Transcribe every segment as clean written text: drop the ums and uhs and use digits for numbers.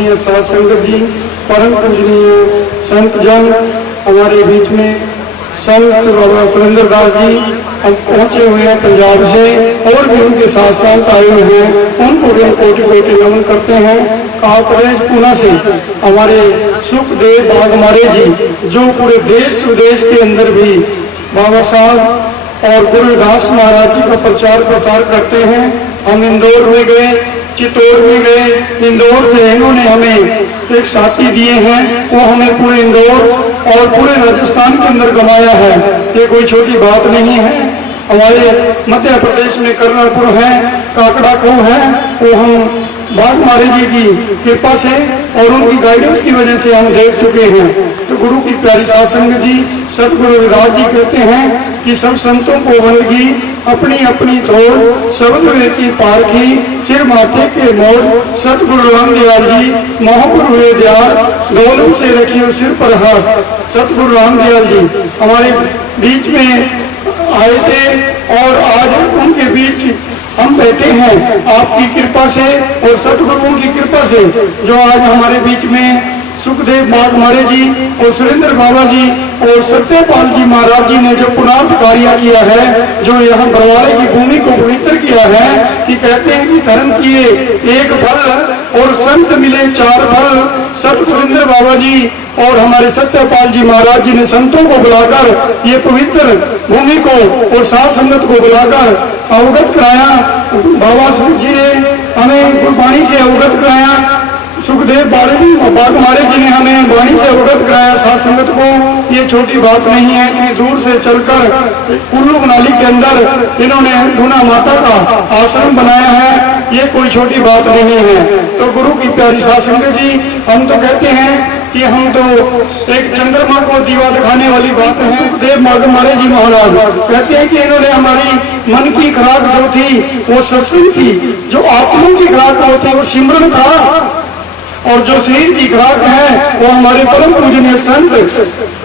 साथ संगत जी, परम पूजनीय संत जन हमारे बीच में संत बाबा सुरेंद्र दास जी हम पहुंचे हुए हैं पंजाब से और भी उनके साथ साथ आए हुए हैं, उनको भी हम कोटि कोटि नमन करते हैं। काकरेज पुणे से हमारे सुखदेव बागमारे जी जो पूरे देश विदेश के अंदर भी बाबा साहब और गुरु दास महाराज जी का प्रचार प्रसार करते हैं। हम इंदौर में गए, चित्तौड़ में गए, इंदौर से इन्होंने हमें एक साथी दिए हैं, वो हमें पूरे इंदौर और पूरे राजस्थान के अंदर गवाया है। ये कोई छोटी बात नहीं है। हमारे मध्य प्रदेश में कर्नापुर है, काकड़ा को है, वो हम बागमारे जी की कृपा से और उनकी गाइडेंस की वजह से हम देख चुके हैं। तो गुरु की प्यारी साध संगत जी सतगुरु रविदास जी कहते हैं कि सब संतों को बंदगी अपनी अपनी तोड़ शब्द वेती पारखी सिर माथे के मोड़। सतगुरु रामदयाल जी महापुर हुए दयाल डोलन से रखियो सिर पर हाथ। सतगुरु रामदयाल जी हमारे बीच में आए थे और आज उनके बीच हम बैठे हैं आपकी कृपा से और सतगुरुओं की कृपा से, जो आज हमारे बीच में सुखदेव बागमारे जी और सुरेंद्र बाबा जी और सत्यपाल जी महाराज जी ने जो पुनार्थ कार्य किया है, जो यहाँ बरवाड़े की भूमि को पवित्र किया है, कि कहते हैं कि धर्म किए एक फल और संत मिले चार फल। सतगुरुंद्र बाबा जी और हमारे सत्यपाल जी महाराज जी ने संतों को बुलाकर ये पवित्र भूमि को और साध संगत को बुलाकर अवगत कराया। बाबा जी ने हमें गुरबाणी से अवगत कराया, सुखदेव बागमारे जी ने हमें वाणी से अवगत कराया साध संगत को। ये छोटी बात नहीं है कि दूर से चलकर कुल्लू मनाली के अंदर इन्होंने गुना माता का आश्रम बनाया है, ये कोई छोटी बात नहीं है। तो गुरु की प्यारी साध संगत जी, हम तो कहते हैं कि हम तो एक चंद्रमा को दीवा दिखाने वाली बात है। सुखदेव बागमारे जी महाराज कहते हैं कि इन्होंने हमारी मन की खुराक जो थी वो सत्संग थी, जो आत्मा की खुराक वो थी वो सिमरन था, और जो शरीर की खुराक है वो हमारे परम पूजनीय संत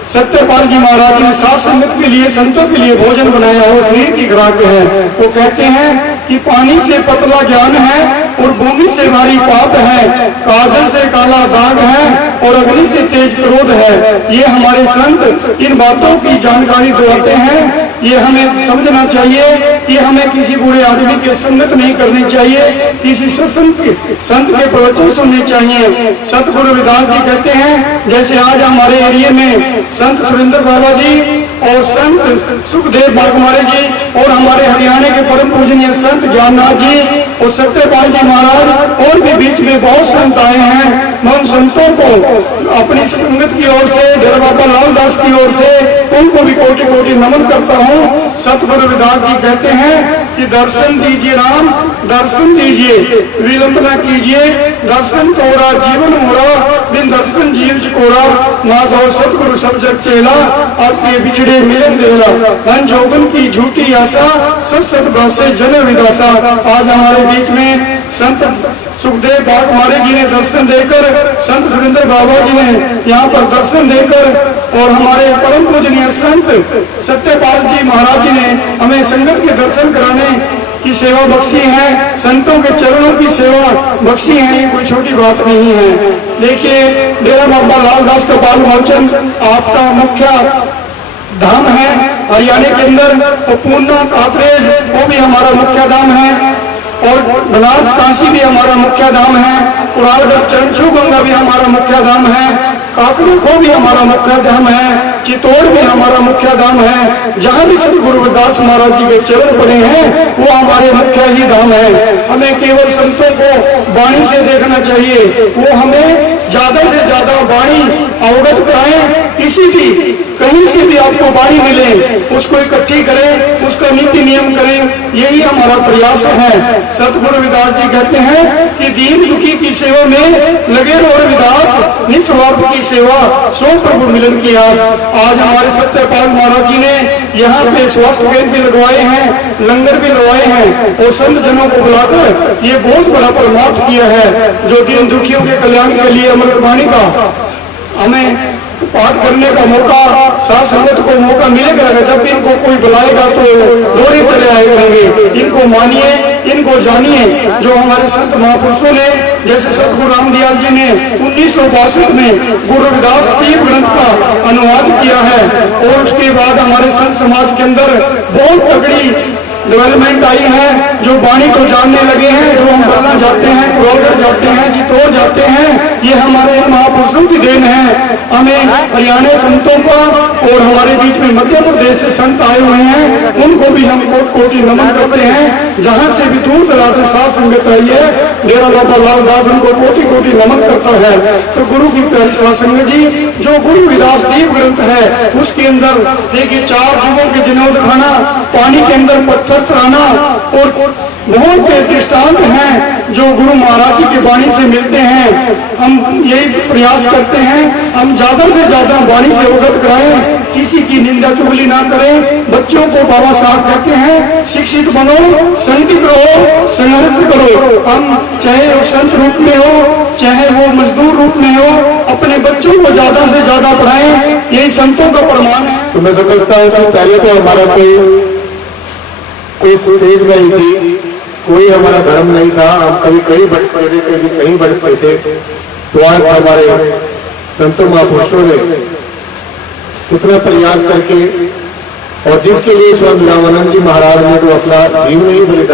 सत्यपाल जी महाराज ने साध संगत के लिए संतों के लिए भोजन बनाया, वो शरीर की खुराक है। वो कहते हैं कि पानी से पतला ज्ञान है और भूमि से भारी पाप है, काजल से काला दाग है और अग्नि से तेज क्रोध है। ये हमारे संत इन बातों की जानकारी दिलाते हैं। ये हमें समझना चाहिए कि हमें किसी बुरे आदमी की संगत नहीं करनी चाहिए, किसी संत के प्रवचन सुनने चाहिए। सतगुरु रविदास जी कहते हैं, जैसे आज हमारे एरिया में संत सुरेंद्र बाबा जी और संत सुखदेव बागमारे जी और हमारे हरियाणा के परम पूजनीय संत ज्ञाननाथ जी और सत्यपाल जी महाराज और भी बीच में बहुत संत आए हैं। मैं उन संतों को अपनी संगत की ओर से, डेरा बाबा लाल दास की ओर से उनको भी कोटि कोटि नमन करता हूँ। सतगुरु रविदास जी कहते हैं कि दर्शन दीजिए राम, दर्शन दीजिए, विलंब न कीजिए, दर्शन तोरा जीवन मोरा, बिन दर्शन जीव चकोरा। माधव सतगुरु सब जग चेला, आपके बिछड़े मिलन देला, धन जोगन की झूठी आशा, सत भाषे जन विदासा। आज हमारे बीच में संत सुखदेव बागमारे जी ने दर्शन देकर, संत सुरेंद्र बाबा जी ने यहाँ पर दर्शन देकर और हमारे परम पूजनीय संत सत्यपाल जी महाराज जी ने हमें संगत के दर्शन कराने की सेवा बख्शी है, संतों के चरणों की सेवा बख्शी है। ये कोई छोटी बात नहीं है। देखिए, डेरा बाबा लाल दास कपाल मोचन आपका मुख्य धाम है हरियाणा के अंदर, और पूर्णा काकरेज वो भी हमारा मुख्य धाम है, और बनारस काशी भी हमारा मुख्य धाम है, कुरालगढ़ चरणछू गंगा भी हमारा मुख्य धाम है, काकरू को भी हमारा मुख्य धाम है, चित्तौड़ भी हमारा मुख्य धाम है। जहाँ भी श्री गुरु रविदास महाराज जी के चरण पड़े हैं वो हमारे मुख्य ही धाम है। हमें केवल संतों को वाणी से देखना चाहिए, वो हमें ज्यादा से ज्यादा वाणी अवगत कराएं। किसी भी कहीं से भी आपको वाणी मिले उसको इकट्ठी करें, उसका नीति नियम करें, यही हमारा प्रयास है। सतगुरु रविदास जी कहते हैं कि दीन दुखी की सेवा में लगे रहो रविदास, निस्वार्थ की सेवा सो प्रभु मिलन की आस। आज हमारे सत्यपाल महाराज जी ने यहाँ पे स्वास्थ्य केंद्र भी लगवाए हैं, लंगर भी लगवाए हैं, और संत जनों को बुलाकर ये बहुत बड़ा परमार्थ किया है, जो दीन दुखियों के कल्याण के लिए अमृतवाणी का हमें पाठ करने का मौका, साथ संगत को मौका मिलेगा। जब इनको कोई बुलाएगा तो दौड़े चले आए करेंगे। इनको मानिए, इनको जानिए, जो हमारे संत महापुरुषों ने जैसे सतगुरु रामदयाल जी ने 1962 में गुरु रविदास तीर्थ ग्रंथ का अनुवाद किया है, और उसके बाद हमारे संत समाज के अंदर बहुत तगड़ी डेवलपमेंट आई है। जो वाणी को जानने लगे हैं, जो हम बल्ला जाते हैं, कुरोलगढ़ जाते हैं, चित्तौड़ जाते हैं, ये हमारे महापुरुषों की देन है। हमें हरियाणा संतों का और हमारे बीच में मध्य प्रदेश से संत आए हुए हैं, उनको भी हम कोटि नमन करते हैं। जहां से भी दूर दराज से साथ संगत आई है, डेरा बाबा लालदास उनको कोटि कोटि नमन करता है। तो गुरु की प्यारी साथ संगत जी, जो गुरु रविदास दीप ग्रंथ है उसके अंदर देखिए 4 युगों के जिनोद खाना, पानी के अंदर पत्थर तराना और बहुत से दृष्टांत हैं जो गुरु महाराज जी की वाणी से मिलते हैं। हम यही प्रयास करते हैं, हम ज्यादा से ज्यादा वाणी से अवगत कराएं, किसी की निंदा चुगली ना करें। बच्चों को बाबा साहब कहते हैं शिक्षित बनो, संगठित रहो, संघर्ष करो। हम चाहे वो संत रूप में हो, चाहे वो मजदूर रूप में हो, अपने बच्चों को ज्यादा से ज्यादा पढ़ाएं, यही संतों का प्रमाण है। तो मैं समझता हूँ कि पहले तो हमारा कोई स्टेज नहीं थी, कोई हमारा धर्म नहीं था, हम कभी कहीं भटकते थे, कभी कहीं भटकते थे। तो आज हमारे संतों महापुरुषों ने कितना प्रयास करके, और जिसके लिए स्वामी रामानंद जी महाराज ने तो अपना जीवन ही बलिदान